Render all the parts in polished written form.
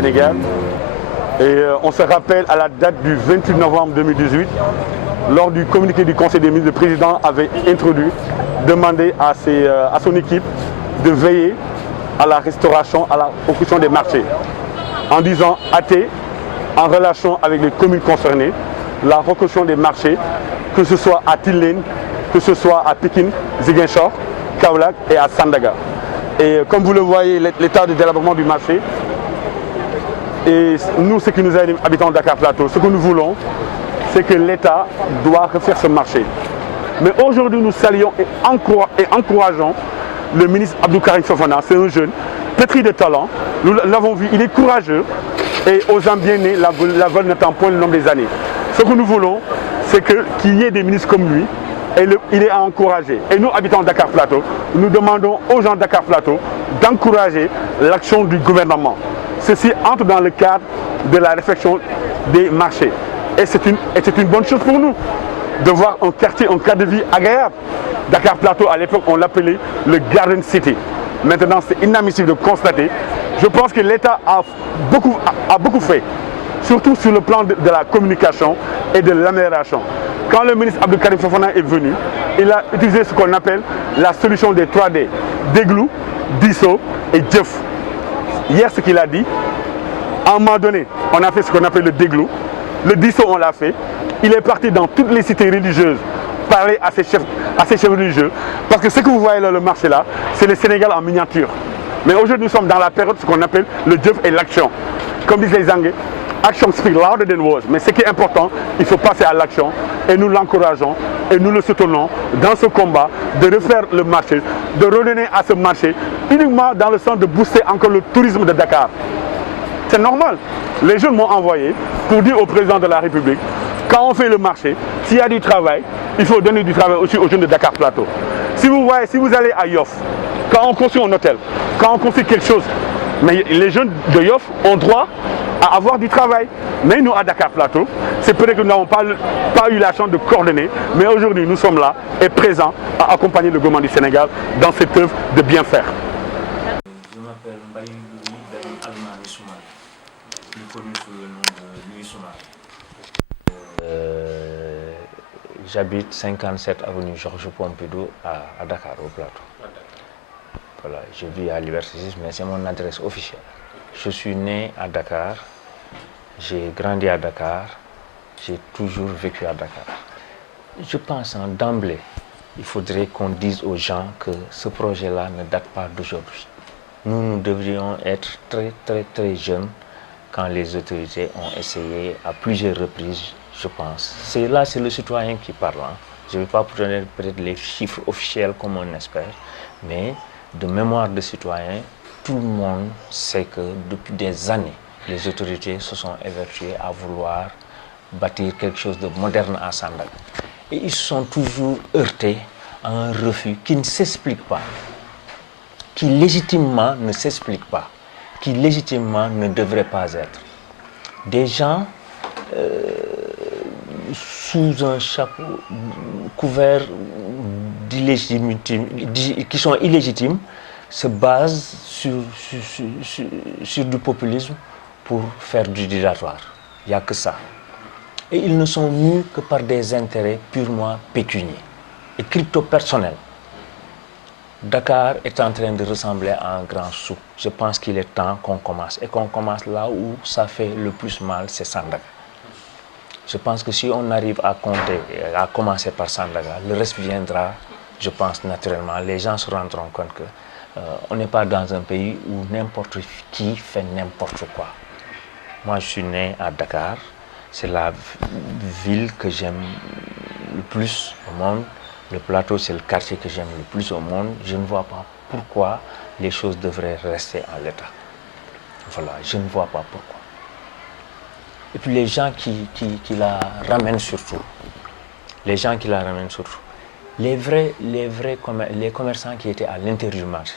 Sénégal. Et on se rappelle à la date du 28 novembre 2018, lors du communiqué du Conseil des ministres, le président avait introduit, demandé à son équipe de veiller à la restauration, à la construction des marchés, en disant hâter, en relation avec les communes concernées, la reconstruction des marchés, que ce soit à Tilène, que ce soit à Pékin, Ziguinchor, Kaolack et à Sandaga. Et comme vous le voyez, l'état de délabrement du marché, et nous, ce qui nous aide, habitants de Dakar Plateau, ce que nous voulons, c'est que l'État doit refaire ce marché. Mais aujourd'hui, nous saluons et encourageons le ministre Abdou Karim Fofana. C'est un jeune, pétri de talent. Nous l'avons vu, il est courageux et osant bien né, la vol n'attend point le nombre des années. Ce que nous voulons, c'est qu'il y ait des ministres comme lui. Et il est à encourager. Et nous, habitants de Dakar Plateau, nous demandons aux gens de Dakar Plateau d'encourager l'action du gouvernement. Ceci entre dans le cadre de la réflexion des marchés. Et c'est une bonne chose pour nous de voir un quartier, un cadre de vie agréable. Dakar Plateau, à l'époque, on l'appelait le Garden City. Maintenant, c'est inadmissible de constater. Je pense que l'État a beaucoup fait, surtout sur le plan de la communication et de l'amélioration. Quand le ministre Abdou Karim Fofana est venu, il a utilisé ce qu'on appelle la solution des 3D, Déglou, Disso et Dieuf. Hier, ce qu'il a dit, à un moment donné, on a fait ce qu'on appelle le Déglou. Le Disso, on l'a fait. Il est parti dans toutes les cités religieuses parler à ces chefs religieux. Parce que ce que vous voyez là, le marché là, c'est le Sénégal en miniature. Mais aujourd'hui, nous sommes dans la période de ce qu'on appelle le Dieuf et l'action. Comme disent les Anglais, action speak louder than words. Mais ce qui est important, il faut passer à l'action. Et nous l'encourageons et nous le soutenons dans ce combat de refaire le marché, de redonner à ce marché uniquement dans le sens de booster encore le tourisme de Dakar. C'est normal. Les jeunes m'ont envoyé pour dire au président de la République, quand on fait le marché, s'il y a du travail, il faut donner du travail aussi aux jeunes de Dakar Plateau. Si vous voyez, si vous allez à Yoff, quand on construit un hôtel, quand on construit quelque chose, mais les jeunes de Yoff ont droit à avoir du travail. Mais nous, à Dakar Plateau, c'est peut-être que nous n'avons pas eu la chance de coordonner, mais aujourd'hui, nous sommes là et présents à accompagner le gouvernement du Sénégal dans cette œuvre de bien faire. Je m'appelle Mbaye Louis David Almani Soumane, plus connu sous le nom de Louis Soumane. J'habite 57 avenue Georges Pompidou à Dakar, au Plateau. Voilà, je vis à Liberté 6, mais c'est mon adresse officielle. Je suis né à Dakar, j'ai grandi à Dakar, j'ai toujours vécu à Dakar. Je pense d'emblée, il faudrait qu'on dise aux gens que ce projet-là ne date pas d'aujourd'hui. Nous devrions être très jeunes quand les autorités ont essayé à plusieurs reprises, je pense. C'est le citoyen qui parle. Hein. Je ne vais pas donner peut-être les chiffres officiels comme on espère, mais de mémoire de citoyen, tout le monde sait que depuis des années, les autorités se sont évertuées à vouloir bâtir quelque chose de moderne à Sandaga. Et ils se sont toujours heurtés à un refus qui ne s'explique pas, qui légitimement ne s'explique pas, qui légitimement ne devrait pas être. Des gens sous un chapeau couvert qui sont illégitimes se basent sur du populisme pour faire du dilatoire. Il n'y a que ça. Et ils ne sont mus que par des intérêts purement pécuniaires et crypto-personnels. Dakar est en train de ressembler à un grand sou. Je pense qu'il est temps qu'on commence. Et qu'on commence là où ça fait le plus mal, c'est Sandaga. Je pense que si on arrive à commencer par Sandaga, le reste viendra, je pense, naturellement. Les gens se rendront compte qu'on n'est pas dans un pays où n'importe qui fait n'importe quoi. Moi, je suis né à Dakar. C'est la ville que j'aime le plus au monde. Le Plateau, c'est le quartier que j'aime le plus au monde. Je ne vois pas pourquoi les choses devraient rester en l'état. Voilà, je ne vois pas pourquoi. Et puis les gens qui la ramènent surtout, les commerçants qui étaient à l'intérieur du marché,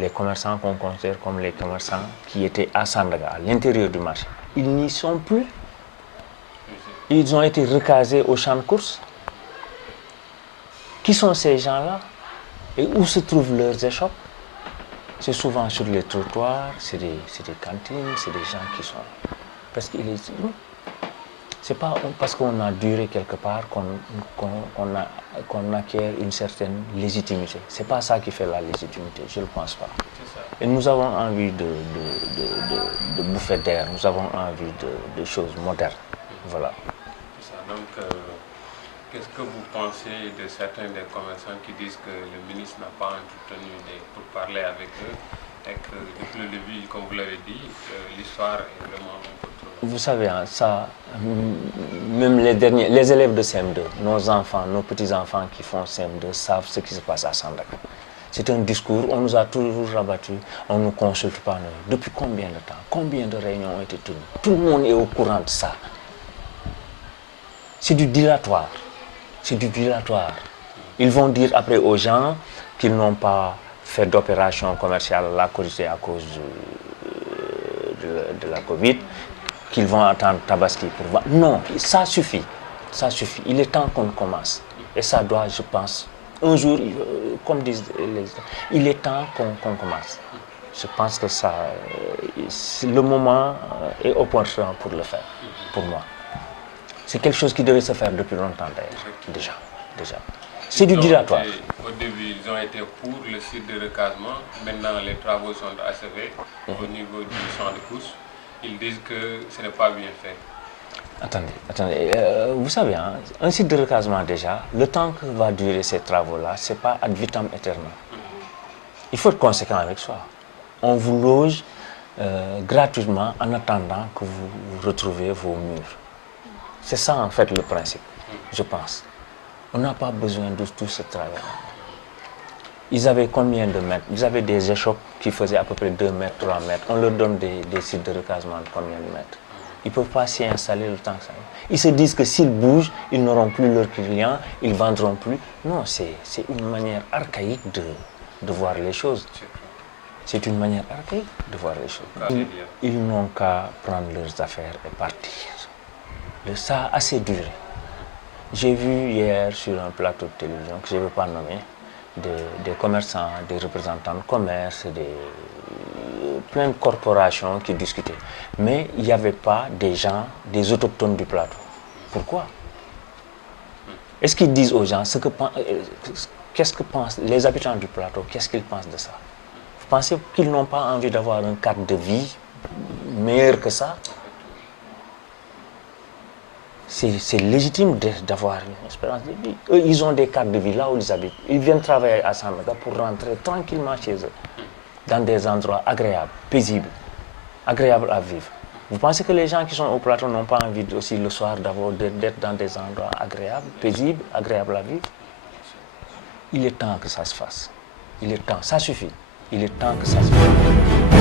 les commerçants qu'on considère comme les commerçants qui étaient à Sandaga, à l'intérieur du marché, ils n'y sont plus. Ils ont été recasés au champ de course. Qui sont ces gens-là et où se trouvent leurs échoppes? C'est souvent sur les trottoirs, c'est des cantines, c'est des gens qui sont... Parce qu'il est... C'est pas parce qu'on a duré quelque part qu'on acquiert une certaine légitimité. C'est pas ça qui fait la légitimité, je ne le pense pas. Et nous avons envie de bouffer d'air, nous avons envie de choses modernes. Voilà. C'est ça. Donc, qu'est-ce que vous pensez de certains des commerçants qui disent que le ministre n'a pas entretenu pour parler avec eux et que depuis le début, comme vous l'avez dit, l'histoire est vraiment un peu trop... Vous savez, hein, ça, même les élèves de CM2, nos enfants, nos petits-enfants qui font CM2 savent ce qui se passe à Sandaga. C'est un discours, on nous a toujours rabattu, on ne nous consulte pas. Depuis combien de temps, combien de réunions ont été tenues? Tout le monde est au courant de ça. C'est du dilatoire. C'est du dilatoire. Ils vont dire après aux gens qu'ils n'ont pas fait d'opération commerciale à la Corité à cause de la Covid, qu'ils vont attendre Tabaski pour voir. Non, ça suffit. Ça suffit. Il est temps qu'on commence. Et ça doit, je pense, un jour, comme disent les... Il est temps qu'on commence. Je pense que ça, le moment est opportun pour le faire, pour moi. C'est quelque chose qui devait se faire depuis longtemps d'ailleurs, déjà. C'est du dilatoire. Au début, ils ont été pour le site de recasement. Maintenant, les travaux sont achevés au niveau du champ de course. Ils disent que ce n'est pas bien fait. Attendez. Vous savez, hein, un site de recasement déjà, le temps que va durer ces travaux-là, ce n'est pas ad vitam aeternam. Il faut être conséquent avec soi. On vous loge gratuitement en attendant que vous retrouviez vos murs. C'est ça en fait le principe, je pense. On n'a pas besoin de tout ce travail. Ils avaient combien de mètres? Ils avaient des échoppes qui faisaient à peu près 2 mètres, 3 mètres. On leur donne des sites de recasement de combien de mètres? Ils ne peuvent pas s'y installer le temps que ça. Ils se disent que s'ils bougent, ils n'auront plus leurs clients, ils ne vendront plus. Non, c'est une manière archaïque de voir les choses. C'est une manière archaïque de voir les choses. Ils n'ont qu'à prendre leurs affaires et partir. Ça a assez duré. J'ai vu hier sur un plateau de télévision, que je ne vais pas nommer, des commerçants, des représentants de commerce, plein de corporations qui discutaient. Mais il n'y avait pas des gens, des autochtones du plateau. Pourquoi? Est-ce qu'ils disent aux gens qu'est-ce que pensent les habitants du plateau, qu'est-ce qu'ils pensent de ça? Vous pensez qu'ils n'ont pas envie d'avoir un cadre de vie meilleur que ça? C'est légitime d'avoir une espérance de vie. Eux, ils ont des cadres de vie là où ils habitent. Ils viennent travailler à Sandaga pour rentrer tranquillement chez eux, dans des endroits agréables, paisibles, agréables à vivre. Vous pensez que les gens qui sont au plateau n'ont pas envie aussi le soir d'être dans des endroits agréables, paisibles, agréables à vivre? Il est temps que ça se fasse. Il est temps, ça suffit. Il est temps que ça se fasse.